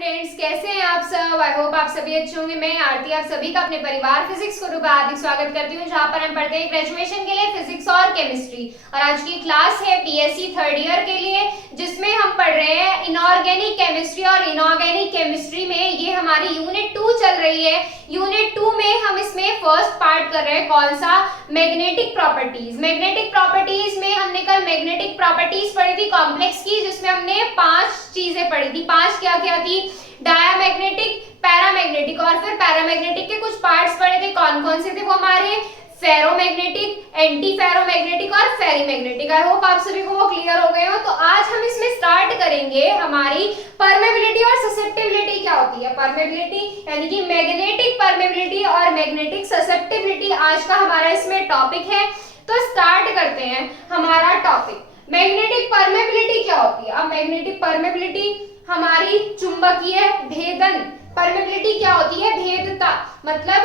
Students, कैसे हैं आप सब। आई होप आप सभी अच्छे होंगे। मैं आरती आप सभी का अपने परिवार फिजिक्स गुरु का हार्दिक स्वागत करती हूं, जहां पर हम पढ़ते हैं ग्रेजुएशन के लिए फिजिक्स और केमिस्ट्री। और आज की क्लास है बीएससी थर्ड ईयर के लिए, जिसमें हम पढ़ रहे हैं इनऑर्गेनिक केमिस्ट्री। और इनऑर्गेनिक केमिस्ट्री में ये हमारी यूनिट 2 चल रही है। यूनिट 2 में हम इसमें फर्स्ट पार्ट कर रहे हैं, कौन सा, मैग्नेटिक प्रॉपर्टीज। मैग्नेटिक प्रॉपर्टीज में हमने कल मैग्नेटिक प्रॉपर्टीज पढ़ी थी कॉम्प्लेक्स की, जिसमें हमने 5 चीजें पढ़ी थी। 5 क्या क्या थी, डायामैग्नेटिक, पैरामैग्नेटिक, और फिर पैरामैग्नेटिक के कुछ पार्ट्स पढ़े थे। कौन कौन से थे वो हमारे, फेरोमैग्नेटिक, एंटी फेरोमैग्नेटिक और फेरीमैग्नेटिक। आई होप आप सभी को वो क्लियर हो गए हो। तो आज हम इसमें स्टार्ट करेंगे हमारी परमेबिलिटी और ससेप्टिबिलिटी क्या होती है। परमेबिलिटी यानी कि मैग्नेटिक परमेबिलिटी और मैग्नेटिक ससेप्टिबिलिटी आज का हमारा इसमें टॉपिक है। तो स्टार्ट करते हैं हमारा टॉपिक। मैग्नेटिक परमेबिलिटी क्या होती है। अब मैग्नेटिक परमेबिलिटी हमारी चुंबकीय भेदन। परमेबिलिटी क्या होती है, भेदता, मतलब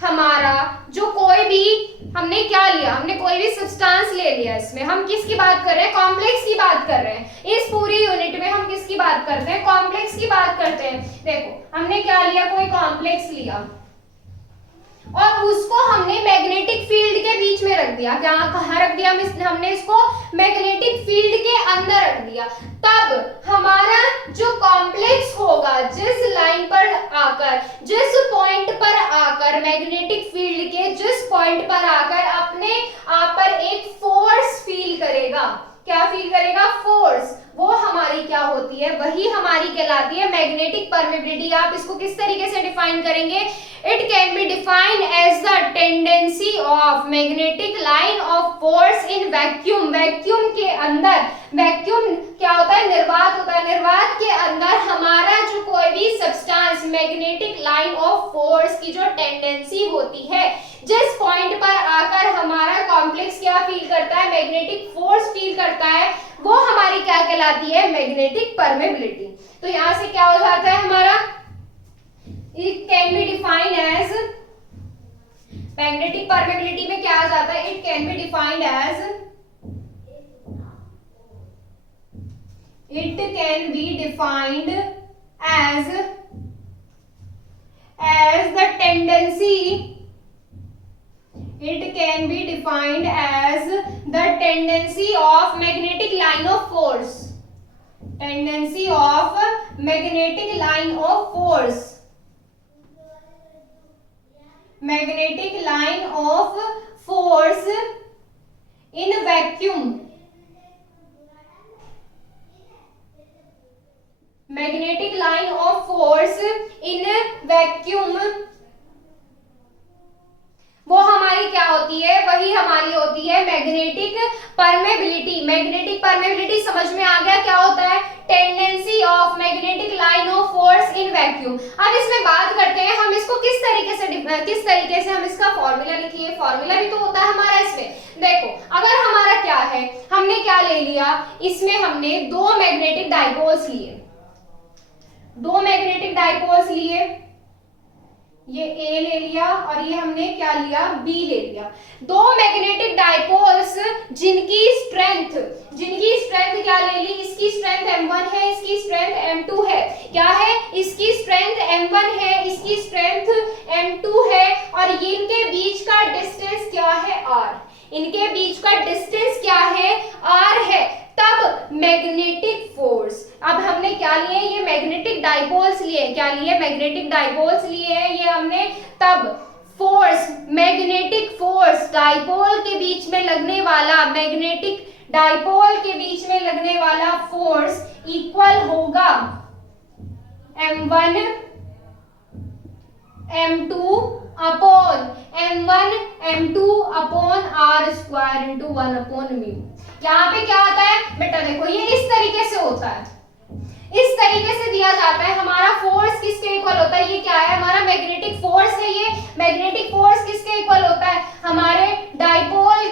हमारा जो कोई भी हमने क्या लिया, हमने कोई भी सब्सटेंस ले लिया, इसमें हम किसकी बात कर रहे हैं, कॉम्प्लेक्स की बात कर रहे हैं। इस पूरी यूनिट में हम किसकी बात करते हैं, कॉम्प्लेक्स की बात करते हैं। देखो हमने क्या लिया, कोई कॉम्प्लेक्स लिया और उसको हमने मैग्नेटिक फील्ड के बीच में रख दिया। क्या, कहाँ रख दिया हमने इसको, मैग्नेटिक फील्ड के अंदर रख दिया। तब हमारा जो कॉम्प्लेक्स होगा, जिस लाइन पर आकर, जिस पॉइंट पर आकर, मैग्नेटिक फील्ड के जिस पॉइंट पर आकर अपने आप पर एक फोर्स फील करेगा, क्या फील करेगा, फोर्स, वो हमारी क्या होती है, वही हमारी कहलाती है मैग्नेटिक परमेबिलिटी। आप इसको किस तरीके से डिफाइन करेंगे, it can be defined as the tendency of magnetic line of force in vacuum. Vacuum के अंदर, वैक्यूम क्या होता है, निर्वात होता है। निर्वात के अंदर हमारा जो कोई भी substance magnetic line of force की जो टेंडेंसी होती है, जिस पॉइंट पर आकर हमारा कॉम्प्लेक्स क्या फील करता है, मैग्नेटिक फोर्स फील करता है, वो हमारी क्या कहलाती है, मैग्नेटिक परमेबिलिटी। तो यहां से क्या हो जाता है हमारा, it can be defined as, magnetic permeability में क्या आ जाता है, it can be defined as, it can be defined as the tendency, it can be defined as the tendency of magnetic line of force, tendency of magnetic line of force, magnetic line of force in vacuum, magnetic line of force in vacuum, वो हमारी क्या होती है, वही हमारी होती है magnetic permeability. Magnetic permeability समझ में आ गया क्या होता है, tendency of magnetic line of force in vacuum. अब इसमें बात करते हैं हम इसको किस तरीके से हम इसका फॉर्मूला लिखिए। फॉर्मूला भी तो होता है हमारा इसमें। देखो अगर हमारा क्या है, हमने क्या ले लिया, इसमें हमने दो मैग्नेटिक डाइपोल्स लिए, ये A ले लिया और ये हमने क्या लिया, B ले लिया। दो मैग्नेटिक डाइपोल्स जिनकी स्ट्रेंथ क्या ले ली, इसकी स्ट्रेंथ m1 है, इसकी स्ट्रेंथ m2 है। क्या है, इसकी स्ट्रेंथ m1 है, इसकी स्ट्रेंथ m2 है, और इनके बीच का डिस्टेंस क्या है, r। इनके बीच का डिस्टेंस क्या है, r है। तब मैग्नेटिक फोर्स, अब हमने क्या लिए, ये मैग्नेटिक डाइपोल्स लिए, क्या लिए, मैग्नेटिक डाइपोल्स लिए हैं ये हमने। तब फोर्स, मैग्नेटिक फोर्स, डाइपोल के बीच में लगने वाला, मैग्नेटिक डाइपोल के बीच में लगने वाला फोर्स इक्वल होगा m1 m2 upon m1 m2 upon r square into 1 upon mu. यहाँ पे क्या होता है बेटा, देखो ये इस तरीके से होता है, इस तरीके से दिया जाता है। हमारा फोर्स किसके इक्वल होता है, ये क्या है, हमारा मैग्नेटिक फोर्स है। ये मैग्नेटिक फोर्स किसके इक्वल होता है, हमारे डाइपोल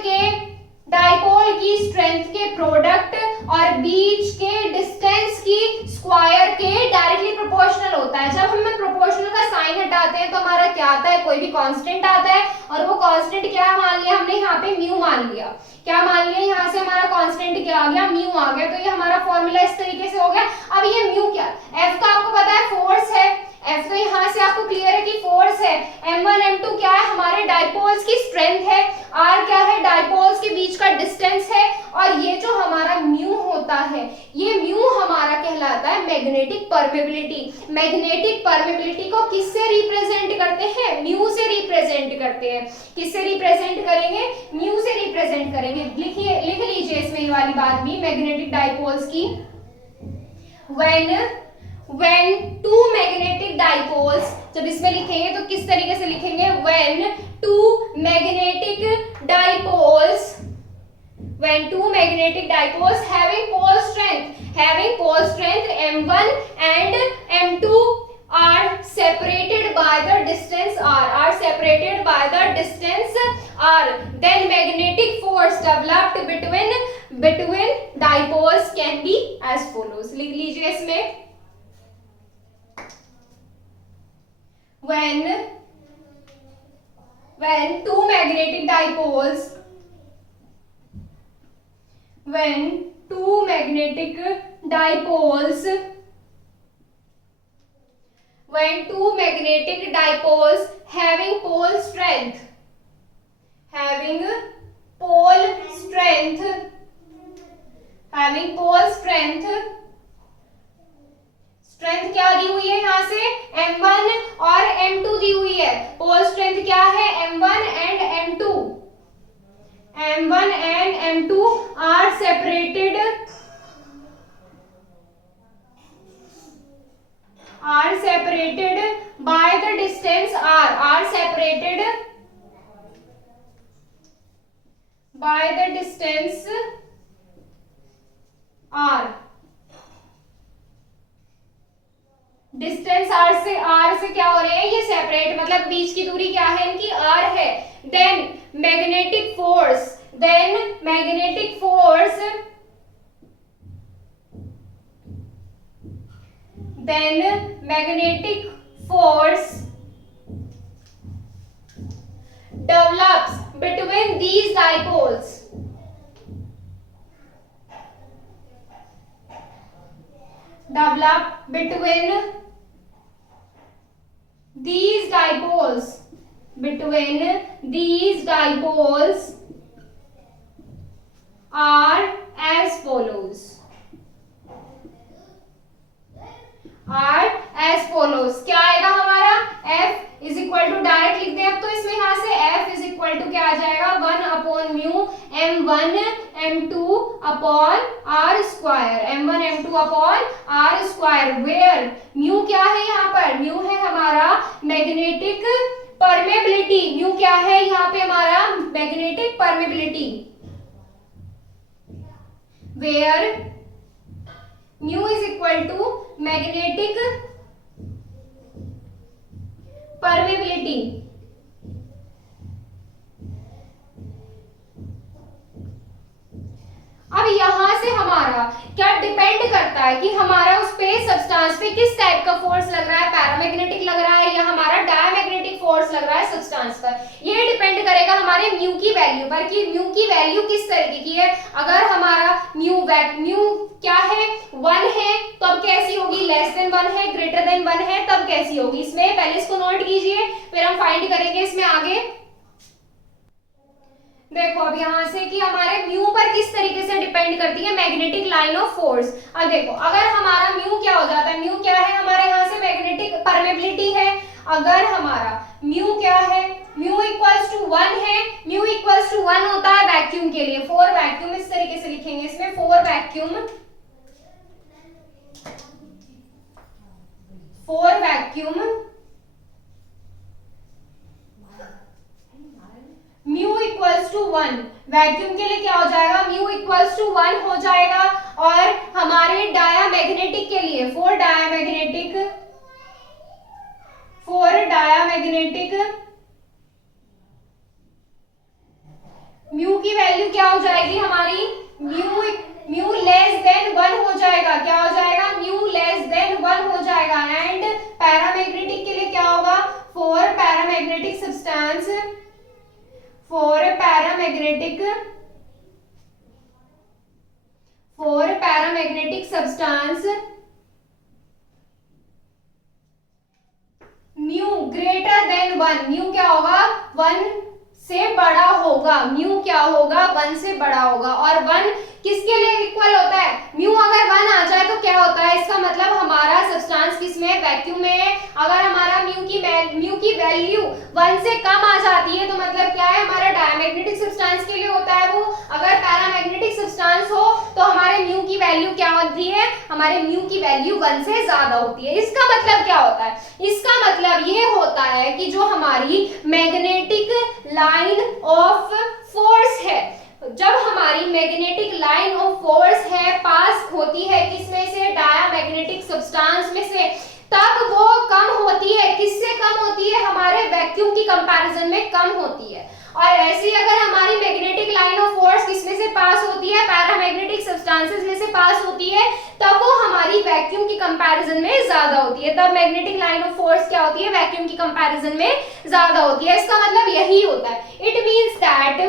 की स्ट्रेंथ के प्रोडक्ट और बीच के डिस्टेंस की स्क्वायर के डायरेक्टली प्रोपोर्शनल होता है। जब हम प्रोपोर्शनल का साइन हटाते हैं तो हमारा क्या आता है, कोई भी कांस्टेंट आता है, और वो कांस्टेंट क्या मान लिया हमने, यहाँ पे म्यू मान लिया। क्या मान लिया, यहाँ से हमारा कांस्टेंट क्या आ गया, म्यू आ गया। तो ये हमारा फॉर्मूला इस तरीके से हो गया। अब ये म्यू क्या, एफ का आपको पता है कहलाता है मैग्नेटिक परमेबिलिटी। मैग्नेटिक परमेबिलिटी को किससे रिप्रेजेंट करते हैं? म्यू से रिप्रेजेंट करते हैं। किससे रिप्रेजेंट करेंगे? म्यू से रिप्रेजेंट करेंगे। लिखिए, लिख लीजिए इसमें ये वाली बात भी मैग्नेटिक डाइपोल्स की। when two magnetic dipoles, जब इसमें लिखेंगे तो किस तरीके से लिखेंगे? when two magnetic dipoles having pole strength m1 and m2 are separated by the distance r, then magnetic force developed between dipoles can be as follows. लिख लीजिए इसमें when two magnetic dipoles having pole strength क्या दी हुई है? यहाँ से m1 और m2 दी हुई है। पोल स्ट्रेंथ क्या है? m1 and m2 are separated by the distance r, distance r से क्या हो रहे हैं? ये सेपरेट, मतलब बीच की दूरी क्या है इनकी? r है। Then magnetic force develops between these dipoles. Are as follows. क्या आएगा हमारा? F is equal to, direct लिख दें अब तो इसमें यहाँ से F इज इक्वल टू क्या आ जाएगा? 1 upon mu m1 m2 upon r square, where mu क्या है यहाँ पर? म्यू है हमारा मैग्नेटिक परमेबिलिटी। म्यू क्या है यहाँ पे? हमारा magnetic permeability, where mu is equal to magnetic permeability. अब यहां से हमारा क्या डिपेंड करता है कि हमारा उस पे सब्सटेंस पे किस टाइप का फोर्स लग रहा है? पैरामैग्नेटिक लग रहा है या हमारा डायमैग्नेटिक फोर्स लग रहा है सब्सटेंस पर? ये डिपेंड करेगा हमारे म्यू की वैल्यू पर कि म्यू की वैल्यू किस तरीके की है। अगर हमारा म्यू क्या है? 1 है, तो अब कैसी होगी? लेस देन 1 है, ग्रेटर देन 1 है, तब कैसी होगी? इसमें पहले इसको नोट कीजिए, फिर हम फाइंड करेंगे इसमें आगे। देखो अब यहाँ से कि हमारे म्यू पर किस तरीके से डिपेंड करती है मैग्नेटिक लाइन ऑफ फोर्स। अब देखो, अगर हमारा म्यू क्या हो जाता है? म्यू क्या है हमारे यहाँ से? मैग्नेटिक परमेबिलिटी है। अगर हमारा म्यू क्या है? म्यू इक्वल्स टू 1 है। म्यू इक्वल्स टू 1 होता है वैक्यूम के लिए, फॉर वैक्यूम, इस तरीके से लिखेंगे इसमें, for vacuum mu equals to 1, vacuum के लिए क्या हो जाएगा? म्यू इक्वल्स टू 1 हो जाएगा। और हमारे डायामैग्नेटिक के लिए, फॉर डायामैग्नेटिक म्यू की वैल्यू क्या हो जाएगी हमारी? म्यू लेस देन 1 हो जाएगा। क्या हो जाएगा? म्यू लेस देन 1 हो जाएगा। एंड पैरामैग्नेटिक के लिए क्या होगा? For paramagnetic substance mu greater than 1, mu क्या होगा? 1 से बड़ा होगा। म्यू क्या होगा? 1 से बड़ा होगा। और 1 किसके लिए इक्वल होता है? म्यू अगर 1 आ जाए तो क्या होता है? इसका किसमें, वैक्यूम में। अगर हमारा म्यू की वैल्यू 1 से कम आ जाती है तो मतलब क्या है, हमारा डायमैग्नेटिक सब्सटेंस के लिए होता है वो। अगर पैरामैग्नेटिक सब्सटेंस हो तो हमारे म्यू की वैल्यू क्या होती है, हमारे म्यू की वैल्यू 1 से ज्यादा होती है। इसका मतलब क्या होता है, इसका मतलब ये होता है कि जो हमारी मैग्नेटिक लाइन ऑफ फोर्स है, जब हमारी मैग्नेटिक लाइन ऑफ फोर्स है पास होती है किसमें से, डायमैग्नेटिक सब्सटेंस में से, तब वो कम होती है। किससे कम होती है, हमारे वैक्यूम की कंपैरिजन में कम होती है। और ऐसी अगर हमारी मैग्नेटिक लाइन ऑफ फोर्स किसमें से पास होती है, पैरामैग्नेटिक सब्सटेंसेस में से पास होती है, तब वो हमारी वैक्यूम की कंपैरिजन में ज्यादा होती है। तब मैग्नेटिक लाइन ऑफ फोर्स क्या होती है, वैक्यूम की कंपैरिजन में ज्यादा होती है। इसका मतलब यही होता है। इट मींस दैट,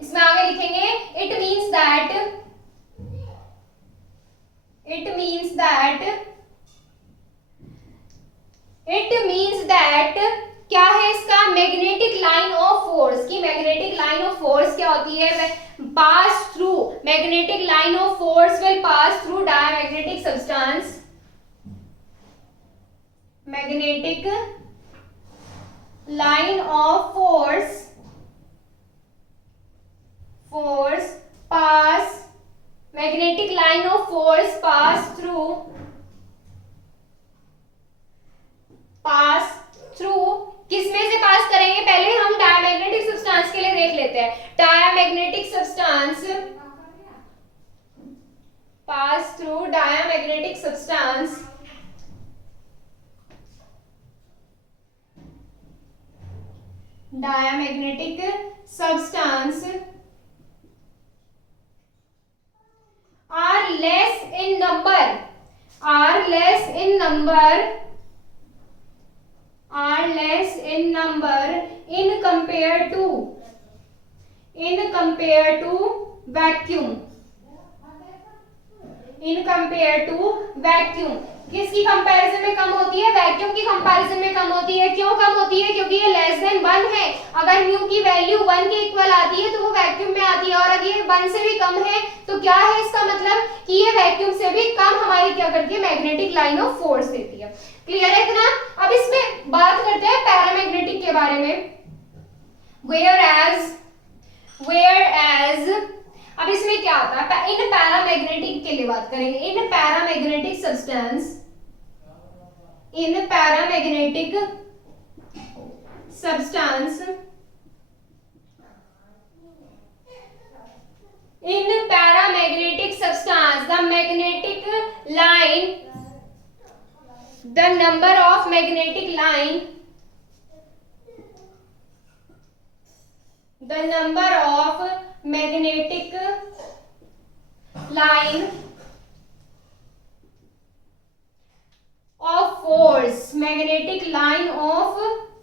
इसमें आगे लिखेंगे, इट मींस दैट क्या है इसका, मैग्नेटिक लाइन ऑफ फोर्स की, मैग्नेटिक लाइन ऑफ फोर्स क्या होती है, pass through, magnetic line of force will pass through diamagnetic substance, magnetic line of force pass, magnetic line of force pass through किसमें से पास करेंगे, पहले हम डायमैग्नेटिक सब्सटेंस के लिए देख लेते हैं। Diamagnetic substance pass through diamagnetic substance, diamagnetic substance are less in number in compare to vacuum, किसकी कंपैरिजन में कम होती है, वैक्यूम की कंपैरिजन में कम होती है। क्यों कम होती है, क्योंकि ये लेस देन 1 है। अगर म्यू की वैल्यू 1 के इक्वल आती है तो वो वैक्यूम में आती है, और अगर ये 1 से भी कम है तो क्या है इसका मतलब कि ये वैक्यूम से भी कम हमारी क्या करती है, मैग्नेटिक लाइन ऑफ फोर्स देती है। क्लियर है इतना। अब इसमें बात करते हैं पैरामैग्नेटिक के बारे में। whereas अब इसमें क्या आता है, इन पैरामैग्नेटिक के लिए बात करेंगे। In paramagnetic substance, the magnetic line, the number of magnetic line of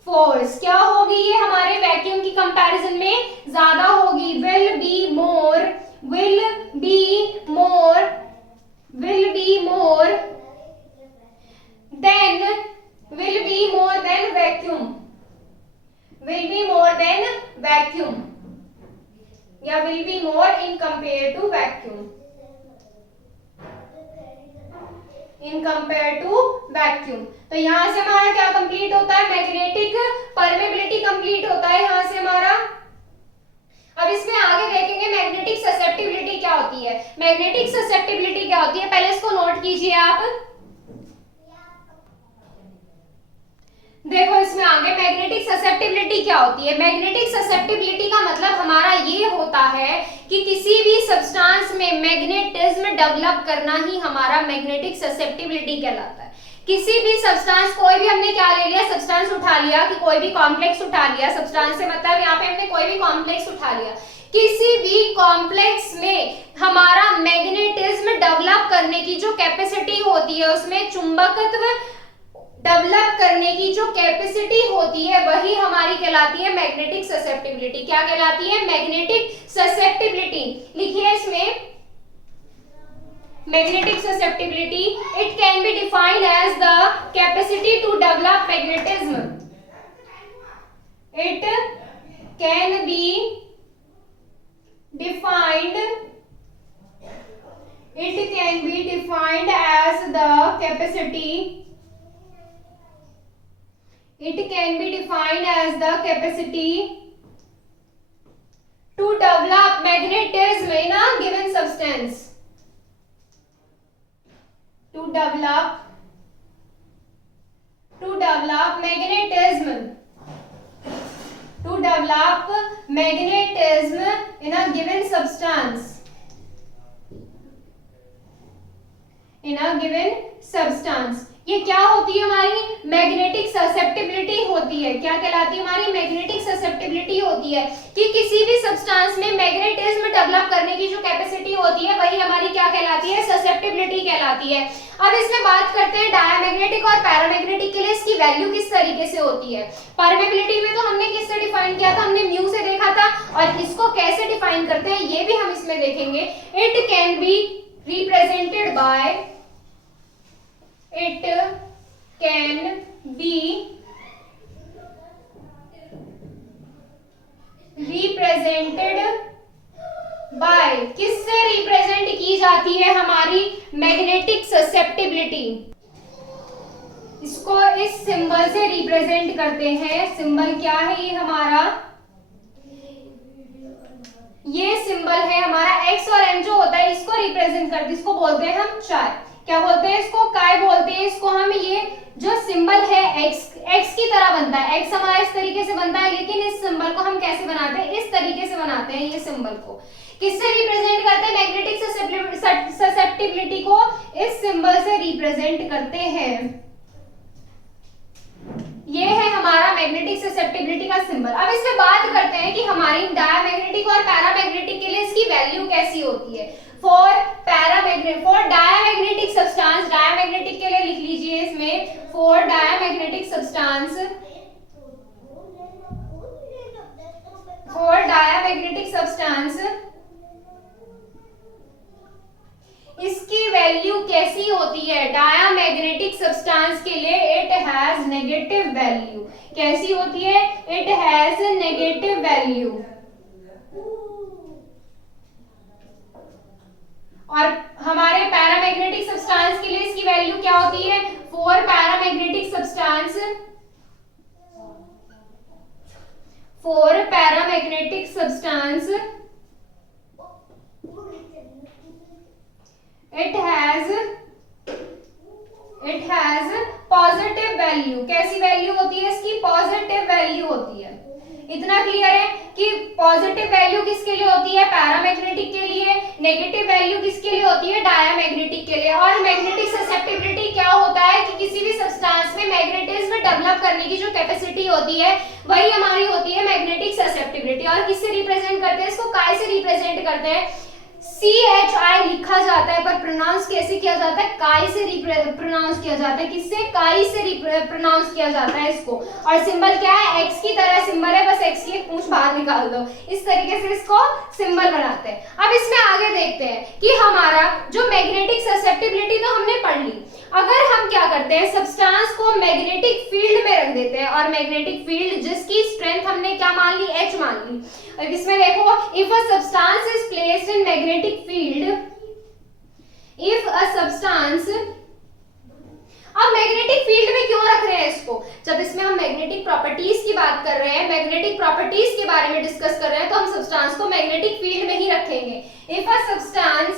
force क्या होगी, ये हमारे वैक्यूम की कंपैरिजन में ज्यादा होगी। will be more than vacuum, या will be more in compare to vacuum, तो यहां से हमारा क्या कंप्लीट होता है, मैग्नेटिक परमेबिलिटी कंप्लीट होता है यहां से हमारा। अब इसमें आगे देखेंगे मैग्नेटिक ससेप्टिबिलिटी क्या होती है। मैग्नेटिक ससेप्टिबिलिटी क्या होती है, पहले इसको नोट कीजिए आप। देखो इसमें आगे मैग्नेटिक ससेप्टिबिलिटी क्या होती है। मैग्नेटिक ससेप्टिबिलिटी का मतलब हमारा ये होता है कि किसी भी सब्सटेंस में मैग्नेटिज्म डेवलप करना ही हमारा मैग्नेटिक ससेप्टिबिलिटी कहलाता है। किसी भी सब्सटेंस, कोई भी हमने क्या ले लिया, सब्सटेंस उठा लिया, कि कोई भी कॉम्प्लेक्स उठा लिया, सब्सटेंस से मतलब यहाँ पे हमने कोई भी कॉम्प्लेक्स उठा लिया, किसी भी कॉम्प्लेक्स में हमारा मैग्नेटिज्म डेवलप करने की जो कैपेसिटी होती है, उसमें चुंबकत्व डेवलप करने की जो कैपेसिटी होती है वही हमारी कहलाती है मैग्नेटिक ससेप्टिबिलिटी। क्या कहलाती है, मैग्नेटिक ससेप्टिबिलिटी। लिखिए इसमें magnetic susceptibility, it can be defined as the capacity to develop magnetism. It can be defined as the capacity, it can be defined as the capacity to develop magnetism in a given substance, to develop magnetism, in a given substance, ये क्या होती है हमारी magnetic susceptibility होती है। क्या कहलाती है हमारी मैग्नेटिक ससेप्टिबिलिटी होती है कि किसी भी सब्सटेंस में मैग्नेटिज्म डेवलप करने की जो कैपेसिटी होती है वही हमारी क्या कहलाती है, ससेप्टिबिलिटी कहलाती है। अब इसमें बात करते हैं डायमैग्नेटिक और पैरामैग्नेटिक के लिए इसकी वैल्यू किस तरीके से होती है। परमेबिलिटी में तो हमने किससे डिफाइन किया था, हमने म्यू से देखा था, और इसको कैसे डिफाइन करते हैं ये भी हम इसमें देखेंगे। It can be represented by, it can be represented by, किससे रिप्रेजेंट की जाती है हमारी मैग्नेटिक ससेप्टिबिलिटी, इसको इस सिंबल से रिप्रेजेंट करते हैं। सिंबल क्या है ये हमारा, ये सिंबल है हमारा एक्स और एम जो होता है इसको रिप्रेजेंट करते, इसको बोलते हैं हम चाय, क्या बोलते हैं इसको, काय बोलते हैं इसको हम। ये जो सिंबल है एक्स की तरह बनता है, एक्स हमारा इस तरीके से बनता है, लेकिन इस सिंबल को हम कैसे बनाते हैं, इस तरीके से बनाते हैं। ये सिंबल को किससे रिप्रेजेंट करते हैं, मैग्नेटिक ससेप्टिबिलिटी को इस सिंबल से रिप्रेजेंट करते हैं। ये है हमारा मैग्नेटिक ससेप्टिबिलिटी का सिंबल। अब इसमें बात करते हैं कि हमारी डायमैग्नेटिक और पैरामैग्नेटिक के लिए इसकी वैल्यू कैसी होती है। फॉर डायमैग्नेटिक सब्सटेंस, डायमैग्नेटिक के लिए लिख लीजिए इसमें, फॉर डायमैग्नेटिक सब्सटेंस, इसकी वैल्यू कैसी होती है, डायमैग्नेटिक सब्सटेंस के लिए इट हैज नेगेटिव वैल्यू। कैसी होती है, इट हैज नेगेटिव वैल्यू। और हमारे पैरामैग्नेटिक सब्सटेंस के लिए इसकी वैल्यू क्या होती है, for paramagnetic substance, it has positive value. कैसी वैल्यू होती है इसकी, पॉजिटिव वैल्यू होती है। इतना क्लियर है कि पॉजिटिव वैल्यू किसके लिए होती है, पैरामैग्नेटिक के लिए, नेगेटिव वैल्यू किसके लिए होती है, डायमैग्नेटिक के लिए। और मैग्नेटिक ससेप्टिबिलिटी क्या होता है कि किसी भी सब्सटेंस में मैग्नेटिज्म डेवलप करने की जो कैपेसिटी होती है वही हमारी होती है मैग्नेटिक ससेप्टिबिलिटी। और किससे रिप्रेजेंट करते हैं इसको, काय से रिप्रेजेंट करते हैं। CHI लिखा जाता है पर प्रोनाउंस कैसे किया जाता है, काय से प्रोनाउंस किया जाता है। किससे, काय से प्रोनाउंस किया जाता है इसको। और सिंबल क्या है, एक्स की तरह सिंबल है, बस एक्स की एक पूंछ बाहर निकाल दो, इस तरीके से इसको सिंबल बनाते हैं। अब इसमें आगे देखते हैं कि हमारा जो मैग्नेटिक ससेप्टिबिलिटी तो हमने पढ़ ली। अगर हम क्या करते हैं, सब्सटेंस को मैग्नेटिक फील्ड में रख देते हैं, और मैग्नेटिक फील्ड जिसकी स्ट्रेंथ हमने क्या मान ली, H मान ली। और इसमें देखो, if a substance is placed in magnetic field, if a substance, अब मैग्नेटिक फील्ड में क्यों रख रहे हैं इसको, जब इसमें हम मैग्नेटिक प्रॉपर्टीज की बात कर रहे हैं, मैग्नेटिक प्रॉपर्टीज के बारे में डिस्कस कर रहे हैं, तो हम सब्सटेंस को मैग्नेटिक फील्ड में ही रखेंगे। If a substance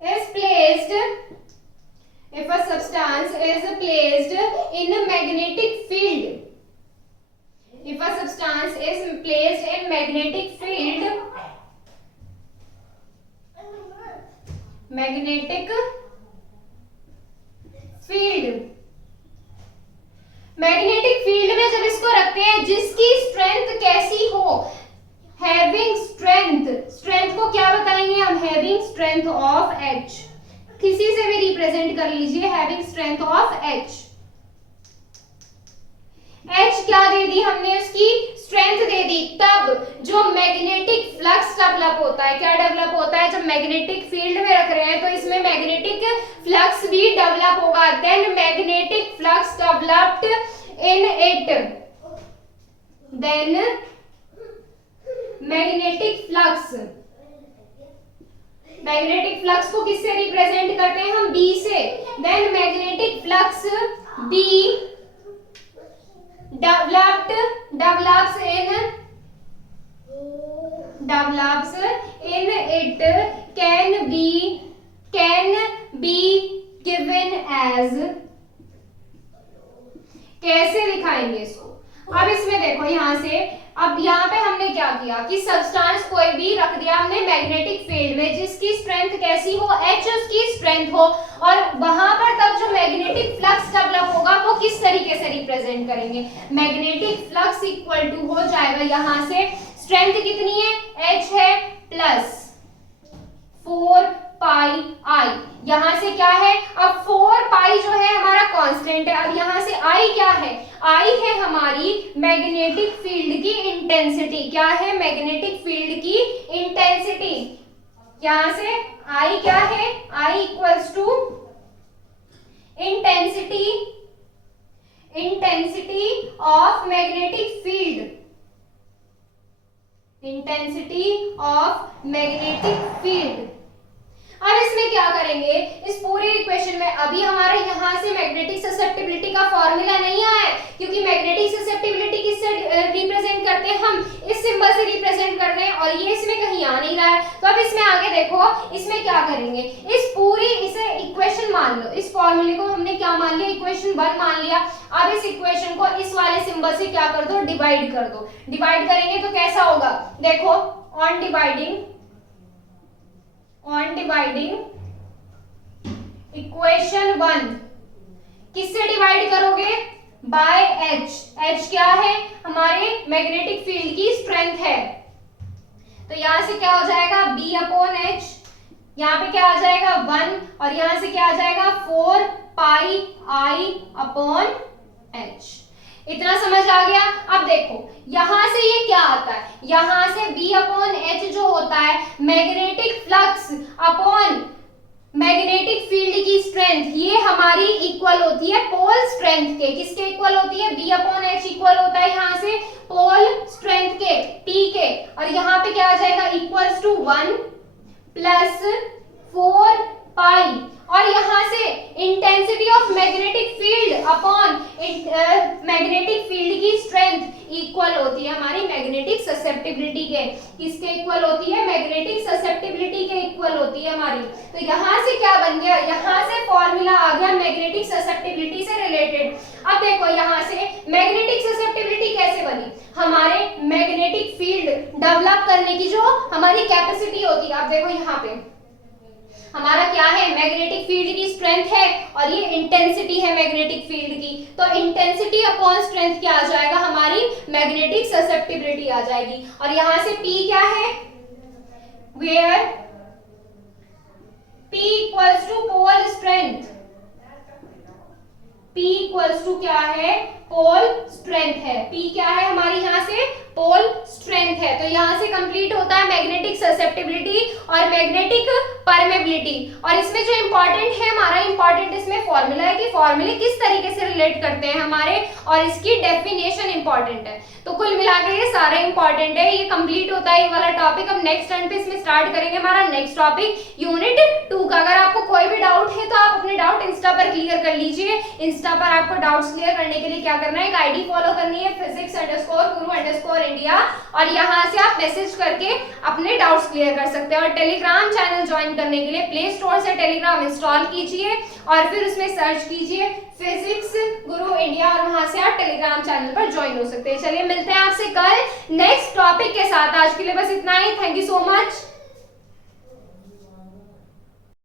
is placed, if a substance is placed in a magnetic field, if a substance is placed in magnetic field, magnetic field में जब इसको रखते हैं जिसकी स्ट्रेंथ कैसी हो, हैविंग स्ट्रेंथ, स्ट्रेंथ को क्या बताएंगे हम, हैविंग स्ट्रेंथ ऑफ H। किसी से भी रिप्रेजेंट कर लीजिए, having strength of H। H क्या दे दी हमने, उसकी स्ट्रेंथ दे दी। तब जो मैग्नेटिक फ्लक्स डेवलप होता है, क्या डेवलप होता है, जब मैग्नेटिक फील्ड में रख रहे हैं तो इसमें मैग्नेटिक फ्लक्स भी डेवलप होगा। Then magnetic flux developed in it, then magnetic flux, magnetic flux को किससे रिप्रेजेंट करते हैं हम, बी से, then magnetic flux B develops in it can be given as, कैसे दिखाएंगे इसको? अब इसमें देखो यहां से, अब यहाँ पे हमने क्या किया कि सब्सटेंस कोई भी रख दिया हमने मैग्नेटिक फील्ड में जिसकी स्ट्रेंथ कैसी हो, H उसकी स्ट्रेंथ हो, और वहां पर तब जो मैग्नेटिक फ्लक्स डेवलप होगा वो किस तरीके से रिप्रेजेंट करेंगे? मैग्नेटिक फ्लक्स इक्वल टू हो जाएगा, यहां से स्ट्रेंथ कितनी है, H है प्लस 4 पाई आई, यहां से क्या है, अब 4 पाई जो है हमारा कांस्टेंट है, अब यहां से आई क्या है, आई है हमारी मैग्नेटिक फील्ड की इंटेंसिटी, क्या है, मैग्नेटिक फील्ड की इंटेंसिटी, यहां से आई क्या है, I equals to intensity of magnetic field, intensity of magnetic field. अब इसमें क्या करेंगे, इस पूरे इक्वेशन में अभी हमारा यहां से मैग्नेटिक ससेप्टिबिलिटी का फॉर्मूला नहीं आया है, क्योंकि मैग्नेटिक ससेप्टिबिलिटी किससे रिप्रेजेंट करते हैं, हम इस सिंबल से रिप्रेजेंट कर रहे हैं, और ये इसमें कहीं आ नहीं रहा है। तो अब इसमें आगे देखो, इसमें क्या करेंगे, इस पूरी इसे इक्वेशन मान लो, इस फॉर्मूले को हमने क्या मान लिया, इक्वेशन 1 मान लिया। अब इस इक्वेशन को इस वाले सिंबल से क्या कर दो, डिवाइड कर दो। डिवाइड करेंगे तो कैसा होगा, देखो ऑन डिवाइडिंग इक्वेशन 1 किससे डिवाइड करोगे, बाय H। H क्या है, हमारे मैग्नेटिक फील्ड की स्ट्रेंथ है, तो यहां से क्या हो जाएगा, B अपॉन H, यहाँ पे क्या आ जाएगा 1, और यहां से क्या आ जाएगा 4 पाई I अपॉन H। इतना समझ आ गया? अब देखो यहां से ये क्या आता है, यहां से B अपॉन H जो होता है magnetic flux upon magnetic field की स्ट्रेंथ, ये हमारी इक्वल होती है पोल स्ट्रेंथ के, किसके इक्वल होती है, B अपॉन H इक्वल होता है यहां से पोल स्ट्रेंथ के, T के, और यहां पे क्या आ जाएगा इक्वल्स टू 1 प्लस 4 पाई, और यहां से intensity of magnetic field upon magnetic field की स्ट्रेंथ इक्वल होती है हमारी मैग्नेटिक ससेप्टिबिलिटी के, किसके इक्वल होती है, मैग्नेटिक ससेप्टिबिलिटी के इक्वल होती है हमारी। तो यहां से क्या बन गया, यहां से फॉर्मूला आ गया मैग्नेटिक ससेप्टिबिलिटी से रिलेटेड। अब देखो यहां से मैग्नेटिक ससेप्टिबिलिटी कैसे बनी, हमारे मैग्नेटिक फील्ड डेवलप करने की जो हमारी कैपेसिटी होती है, अब देखो यहाँ पे हमारा क्या है, मैग्नेटिक फील्ड की स्ट्रेंथ है, और ये इंटेंसिटी है मैग्नेटिक फील्ड की, तो इंटेंसिटी अपॉन स्ट्रेंथ क्या आ जाएगा, हमारी मैग्नेटिक ससेप्टिबिलिटी आ जाएगी। और यहां से P क्या है, where P equals to pole strength, P equals to क्या है, पोल स्ट्रेंथ है, P क्या है हमारी यहाँ से पोल स्ट्रेंथ है। तो यहां से कंप्लीट होता है मैग्नेटिक ससेप्टिबिलिटी और मैग्नेटिक परमेबिलिटी। और इसमें जो इंपॉर्टेंट है हमारा, इंपॉर्टेंट इसमें फॉर्मूला है कि फॉर्मूले किस तरीके से रिलेट करते हैं हमारे, और इसकी डेफिनेशन इंपॉर्टेंट है। तो कुल मिलाकर ये सारा इंपॉर्टेंट है, ये कंप्लीट होता है ये वाला टॉपिक। अब नेक्स्ट टर्न पे इसमें स्टार्ट करेंगे हमारा नेक्स्ट टॉपिक यूनिट 2 का। अगर आपको कोई भी डाउट है तो आप अपने डाउट इंस्टा पर क्लियर कर लीजिए। इंस्टा पर आपको डाउट्स क्लियर करने के लिए क्या करना है, एक आईडी फॉलो करनी है physics_guru_India, और यहाँ से आप मैसेज करके अपने डाउट्स क्लियर कर सकते हैं। और टेलीग्राम चैनल ज्वाइन करने के लिए प्ले स्टोर से टेलीग्राम इंस्टॉल कीजिए और फिर उसमें सर्च कीजिए फिजिक्स गुरु इंडिया, और वहां से आप टेलीग्राम चैनल पर ज्वाइन हो सकते हैं। चलिए मिलते हैं आपसे कल नेक्स्ट टॉपिक के साथ। आज के लिए बस इतना ही। Thank you so much.